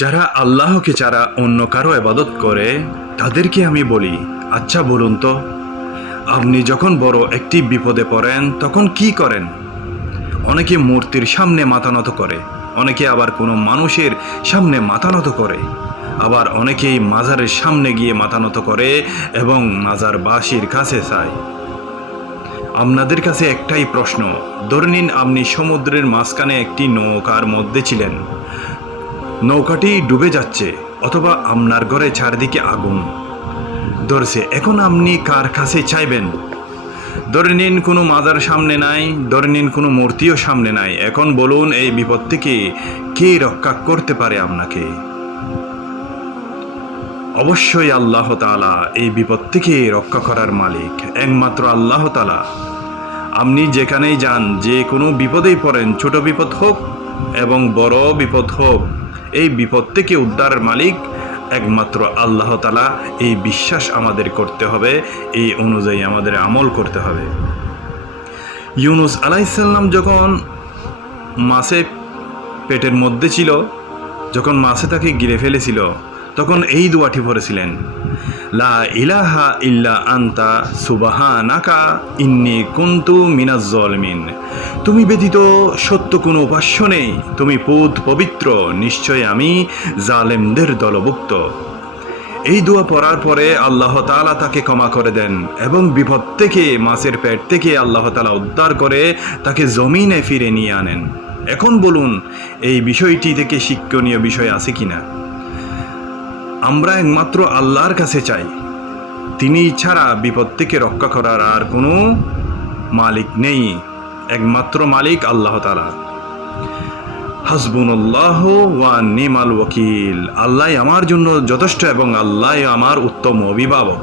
যারা আল্লাহকে ছাড়া অন্য কারো ইবাদত করে তাদেরকে আমি বলি, আচ্ছা বলুন তো, আপনি যখন বড় একটি বিপদে পড়েন তখন কি করেন? অনেকে মূর্তির সামনে মাথা নত করে, অনেকে আবার কোনো মানুষের সামনে মাথা নত করে, আবার অনেকেই মাজারের সামনে গিয়ে মাথা নত করে এবং মাজারবাসীর কাছে চায়। আপনাদের কাছে একটাই প্রশ্ন, ধরে নিন আপনি সমুদ্রের মাঝখানে একটি নৌকার মধ্যে ছিলেন, নৌকাটি ডুবে যাচ্ছে অথবা আপনার ঘরে চারদিকে আগুন ধরছে, এখন আপনি কার কাছে চাইবেন? ধরে নিন কোনো মাজার সামনে নাই, ধরে নিন কোনো মূর্তিও সামনে নাই, এখন বলুন এই বিপদ থেকে কে রক্ষা করতে পারে আপনাকে? অবশ্যই আল্লাহ তাআলা এই বিপদ থেকে রক্ষা করার মালিক, একমাত্র আল্লাহ তাআলা। আপনি যেখানেই যান, যে কোনো বিপদেই পড়েন, ছোট বিপদ হোক এবং বড় বিপদ হোক, এই বিপদ থেকে উদ্ধারের মালিক একমাত্র আল্লাহ তাআলা। এই বিশ্বাস আমাদের করতে হবে, এই অনুযায়ী আমাদের আমল করতে হবে। ইউনুস আলাইহিস সালাম যখন মাছে পেটের মধ্যে ছিল, যখন মাছে তাকে গিলে ফেলেছিল, তখন এই দোয়াটি পড়েছিলেন, লা ইলাহা ইল্লা আনতা সুবহানাকা ইন্নী কুনতু মিনাজ জালিমিন। তুমি ব্যতীত সত্য কোনো উপাস্য নেই, তুমি পবিত্র, নিশ্চয় আমি জালেমদের দলভুক্ত। এই দোয়া পড়ার পরে আল্লাহ তাআলা তাকে ক্ষমা করে দেন এবং বিপদ থেকে, মাছের পেট থেকে আল্লাহ তাআলা উদ্ধার করে তাকে জমিনে ফিরে নিয়ে আনেন। এখন বলুন এই বিষয়টি থেকে শিক্ষণীয় বিষয় আছে কিনা? আমরা একমাত্র আল্লাহর কাছে চাই, তিনি ছাড়া বিপদ থেকে রক্ষা করার আর কোনো মালিক নেই, একমাত্র মালিক আল্লাহ তাআলা। হাসবুনাল্লাহু ওয়া নি'মাল ওয়াকিল। আল্লাহ আমার জন্য যথেষ্ট এবং আল্লাহ আমার উত্তম অভিভাবক।